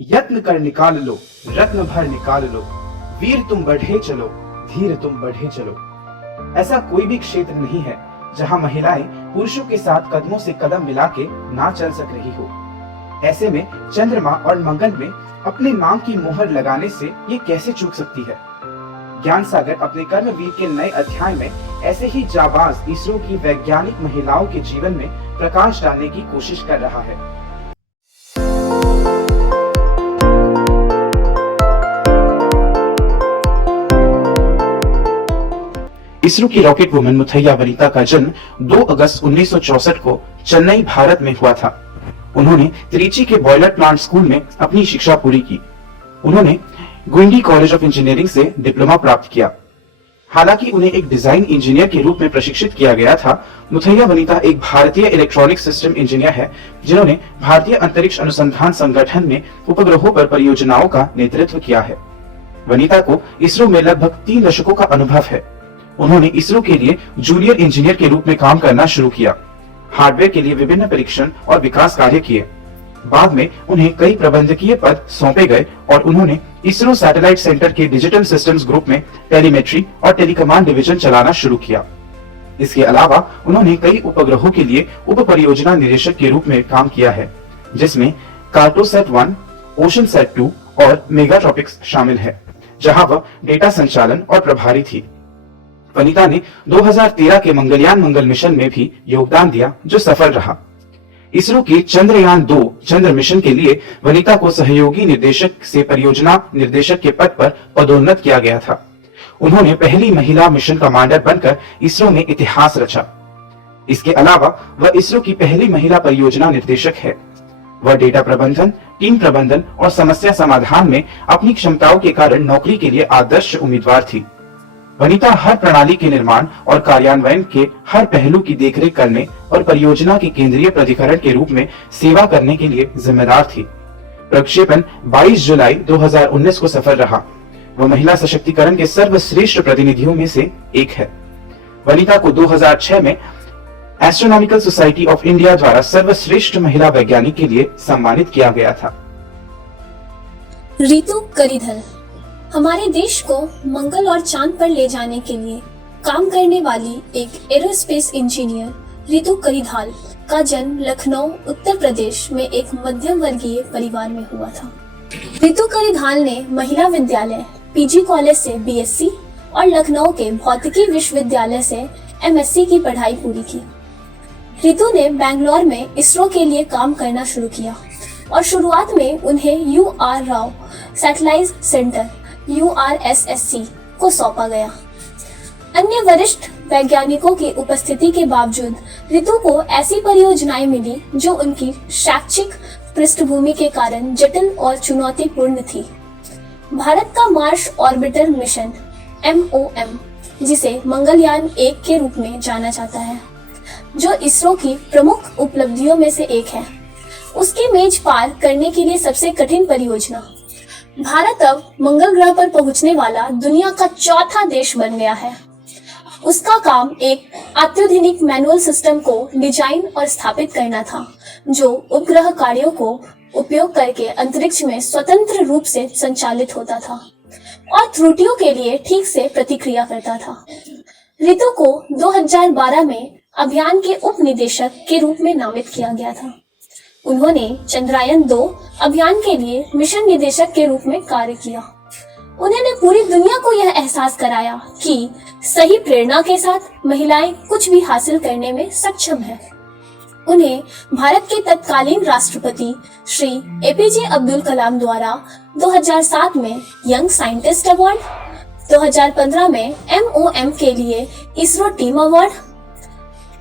यत्न कर निकाल लो, रत्न भर निकाल लो, वीर तुम बढ़े चलो, धीर तुम बढ़े चलो। ऐसा कोई भी क्षेत्र नहीं है जहां महिलाएं पुरुषों के साथ कदमों से कदम मिला के ना चल सक रही हो। ऐसे में चंद्रमा और मंगल में अपने नाम की मोहर लगाने से ये कैसे चूक सकती है। ज्ञान सागर अपने कर्मवीर के नए अध्याय में ऐसे ही जाबाज इसरो की वैज्ञानिक महिलाओं के जीवन में प्रकाश डालने की कोशिश कर रहा है। इसरो की रॉकेट वुमन मुथैया वनिता का जन्म 2 अगस्त 1964 को चेन्नई, भारत में हुआ था। उन्होंने त्रिची के बॉयलर प्लांट स्कूल में अपनी शिक्षा पूरी की। उन्होंने गुइंडी कॉलेज ऑफ इंजीनियरिंग से डिप्लोमा प्राप्त किया। हालांकि उन्हें एक डिजाइन इंजीनियर के रूप में प्रशिक्षित किया गया था। मुथैया वनिता एक भारतीय इलेक्ट्रॉनिक सिस्टम इंजीनियर है जिन्होंने भारतीय अंतरिक्ष अनुसंधान संगठन में उपग्रहों पर परियोजनाओं का नेतृत्व किया है। वनिता को इसरो में लगभग 3 दशकों का अनुभव है। उन्होंने इसरो के लिए जूनियर इंजीनियर के रूप में काम करना शुरू किया। हार्डवेयर के लिए विभिन्न परीक्षण और विकास कार्य किए। बाद में उन्हें कई प्रबंधकीय पद सौंपे गए और उन्होंने इसरो सैटेलाइट सेंटर के डिजिटल सिस्टम्स ग्रुप में टेलीमेट्री और टेलीकमांड डिवीजन चलाना शुरू किया। इसके अलावा उन्होंने कई उपग्रहों के लिए उप परियोजना निदेशक के रूप में काम किया है, जिसमें कार्टोसैट 1, ओशनसैट 2 और मेगाट्रॉपिक्स शामिल है, जहां वह डेटा संचालन और प्रभारी थी। वनिता ने 2013 के मंगलयान मंगल मिशन में भी योगदान दिया, जो सफल रहा। इसरो के चंद्रयान 2 चंद्र मिशन के लिए वनिता को सहयोगी निर्देशक से परियोजना निर्देशक के पद पर पदोन्नत किया गया था। उन्होंने पहली महिला मिशन कमांडर बनकर इसरो में इतिहास रचा। इसके अलावा वह इसरो की पहली महिला परियोजना निर्देशक है। वह डेटा प्रबंधन, टीम प्रबंधन और समस्या समाधान में अपनी क्षमताओं के कारण नौकरी के लिए आदर्श उम्मीदवार थी। वनिता हर प्रणाली के निर्माण और कार्यान्वयन के हर पहलू की देखरेख करने और परियोजना के केंद्रीय प्राधिकरण के रूप में सेवा करने के लिए जिम्मेदार थी। प्रक्षेपण 22 जुलाई 2019 को सफल रहा। वह महिला सशक्तिकरण के सर्वश्रेष्ठ प्रतिनिधियों में से एक है। वनिता को 2006 में एस्ट्रोनॉमिकल सोसाइटी ऑफ इंडिया द्वारा सर्वश्रेष्ठ महिला वैज्ञानिक के लिए सम्मानित किया गया था। रितु करिधल हमारे देश को मंगल और चांद पर ले जाने के लिए काम करने वाली एक एरोस्पेस इंजीनियर रितु करिधाल का जन्म लखनऊ, उत्तर प्रदेश में एक मध्यम वर्गीय परिवार में हुआ था। रितु करिधाल ने महिला विद्यालय पीजी कॉलेज से बीएससी और लखनऊ के भौतिकी विश्वविद्यालय से एमएससी की पढ़ाई पूरी की। रितु ने बैंगलोर में इसरो के लिए काम करना शुरू किया और शुरुआत में उन्हें UR Rao satellite centre URSSC को सौंपा गया। अन्य वरिष्ठ वैज्ञानिकों की उपस्थिति के बावजूद रितु को ऐसी परियोजनाएं मिली जो उनकी शैक्षिक पृष्ठभूमि के कारण जटिल और चुनौतीपूर्ण थी। भारत का मार्स ऑर्बिटर मिशन MOM, जिसे मंगलयान 1 के रूप में जाना जाता है, जो इसरो की प्रमुख उपलब्धियों में से एक है, उसकी मेज पार करने के लिए सबसे कठिन परियोजना। भारत अब मंगल ग्रह पर पहुंचने वाला दुनिया का 4था देश बन गया है। उसका काम एक अत्याधुनिक मैनुअल सिस्टम को डिजाइन और स्थापित करना था, जो उपग्रह कार्यों को उपयोग करके अंतरिक्ष में स्वतंत्र रूप से संचालित होता था और त्रुटियों के लिए ठीक से प्रतिक्रिया करता था। रितु को 2012 में अभियान के उप निदेशक के रूप में नामित किया गया था। उन्होंने चंद्रयान 2 अभियान के लिए मिशन निदेशक के रूप में कार्य किया। उन्होंने पूरी दुनिया को यह एहसास कराया कि सही प्रेरणा के साथ महिलाएं कुछ भी हासिल करने में सक्षम हैं। उन्हें भारत के तत्कालीन राष्ट्रपति श्री APJ अब्दुल कलाम द्वारा 2007 में यंग साइंटिस्ट अवार्ड, 2015 में MOM के लिए इसरो टीम अवार्ड,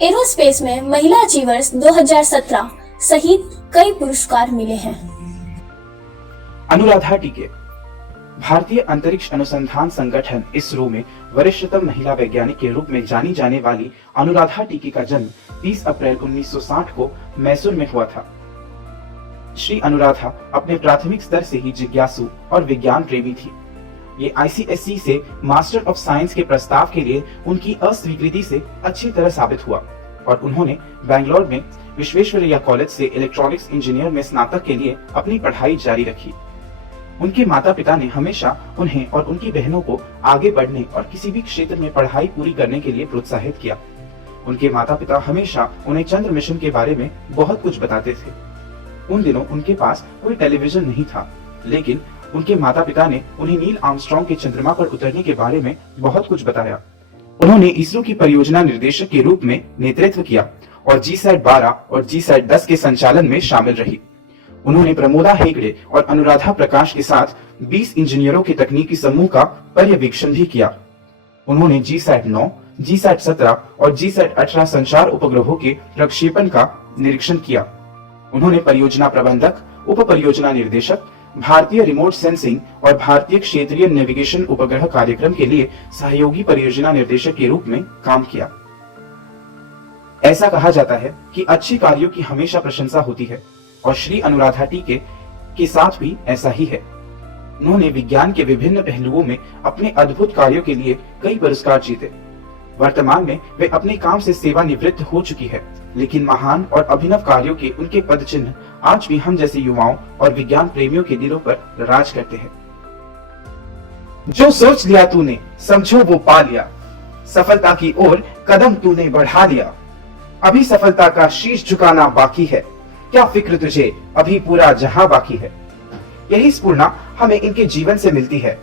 एरोस्पेस में महिला अचीवर्स 2017 सहित कई पुरस्कार मिले हैं। अनुराधा टीके भारतीय अंतरिक्ष अनुसंधान संगठन इसरो में वरिष्ठतम महिला वैज्ञानिक के रूप में जानी जाने वाली अनुराधा टीके का जन्म 30 अप्रैल 1960 को मैसूर में हुआ था। श्री अनुराधा अपने प्राथमिक स्तर से ही जिज्ञासु और विज्ञान प्रेमी थी। ये ICSE से मास्टर ऑफ साइंस के प्रस्ताव के लिए उनकी अस्वीकृति से अच्छी तरह साबित हुआ और उन्होंने बैंगलोर में विश्वेश्वरैया कॉलेज से इलेक्ट्रॉनिक्स इंजीनियर में स्नातक के लिए अपनी पढ़ाई जारी रखी। उनके माता पिता ने हमेशा उन्हें और उनकी बहनों को आगे बढ़ने और किसी भी क्षेत्र में पढ़ाई पूरी करने के लिए प्रोत्साहित किया। उनके माता पिता हमेशा उन्हें चंद्र मिशन के बारे में बहुत कुछ बताते थे। उन दिनों उनके पास कोई टेलीविजन नहीं था, लेकिन उनके माता पिता ने उन्हें नील आर्मस्ट्रांग के चंद्रमा पर उतरने के बारे में बहुत कुछ बताया। उन्होंने इसरो की परियोजना निर्देशक के रूप में नेतृत्व किया और जीसैट 12 और जीसैट 10 के संचालन में शामिल रही। उन्होंने प्रमोदा हेगड़े और अनुराधा प्रकाश के साथ 20 इंजीनियरों के तकनीकी समूह का पर्यवेक्षण भी किया। उन्होंने जीसैट 9, जीसैट 17 और जीसैट 18 संचार उपग्रहों के प्रक्षेपण का निरीक्षण किया। उन्होंने परियोजना प्रबंधक, उप परियोजना निर्देशक, भारतीय रिमोट सेंसिंग और भारतीय क्षेत्रीय नेविगेशन उपग्रह कार्यक्रम के लिए सहयोगी परियोजना निर्देशक के रूप में काम किया। ऐसा कहा जाता है कि अच्छे कार्यों की हमेशा प्रशंसा होती है और श्री अनुराधा टीके के साथ भी ऐसा ही है। उन्होंने विज्ञान के विभिन्न पहलुओं में अपने अद्भुत कार्यों के लिए कई पुरस्कार जीते। वर्तमान में वे अपने काम से सेवानिवृत्त हो चुकी है, लेकिन महान और अभिनव कार्यों के उनके पद चिन्ह आज भी हम जैसे युवाओं और विज्ञान प्रेमियों के दिलों पर राज करते हैं। जो सोच लिया तूने समझो वो पा लिया, सफलता की ओर कदम तूने बढ़ा लिया, अभी सफलता का शीश झुकाना बाकी है, क्या फिक्र तुझे अभी पूरा जहां बाकी है। यही स्फूर्णा हमें इनके जीवन से मिलती है।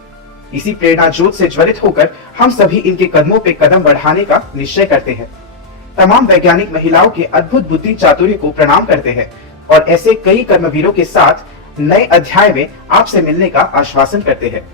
इसी प्रेरणा ज्योत से ज्वलित होकर हम सभी इनके कदमों पे कदम बढ़ाने का निश्चय करते हैं। तमाम वैज्ञानिक महिलाओं के अद्भुत बुद्धि चातुर्य को प्रणाम करते हैं और ऐसे कई कर्मवीरों के साथ नए अध्याय में आपसे मिलने का आश्वासन करते हैं।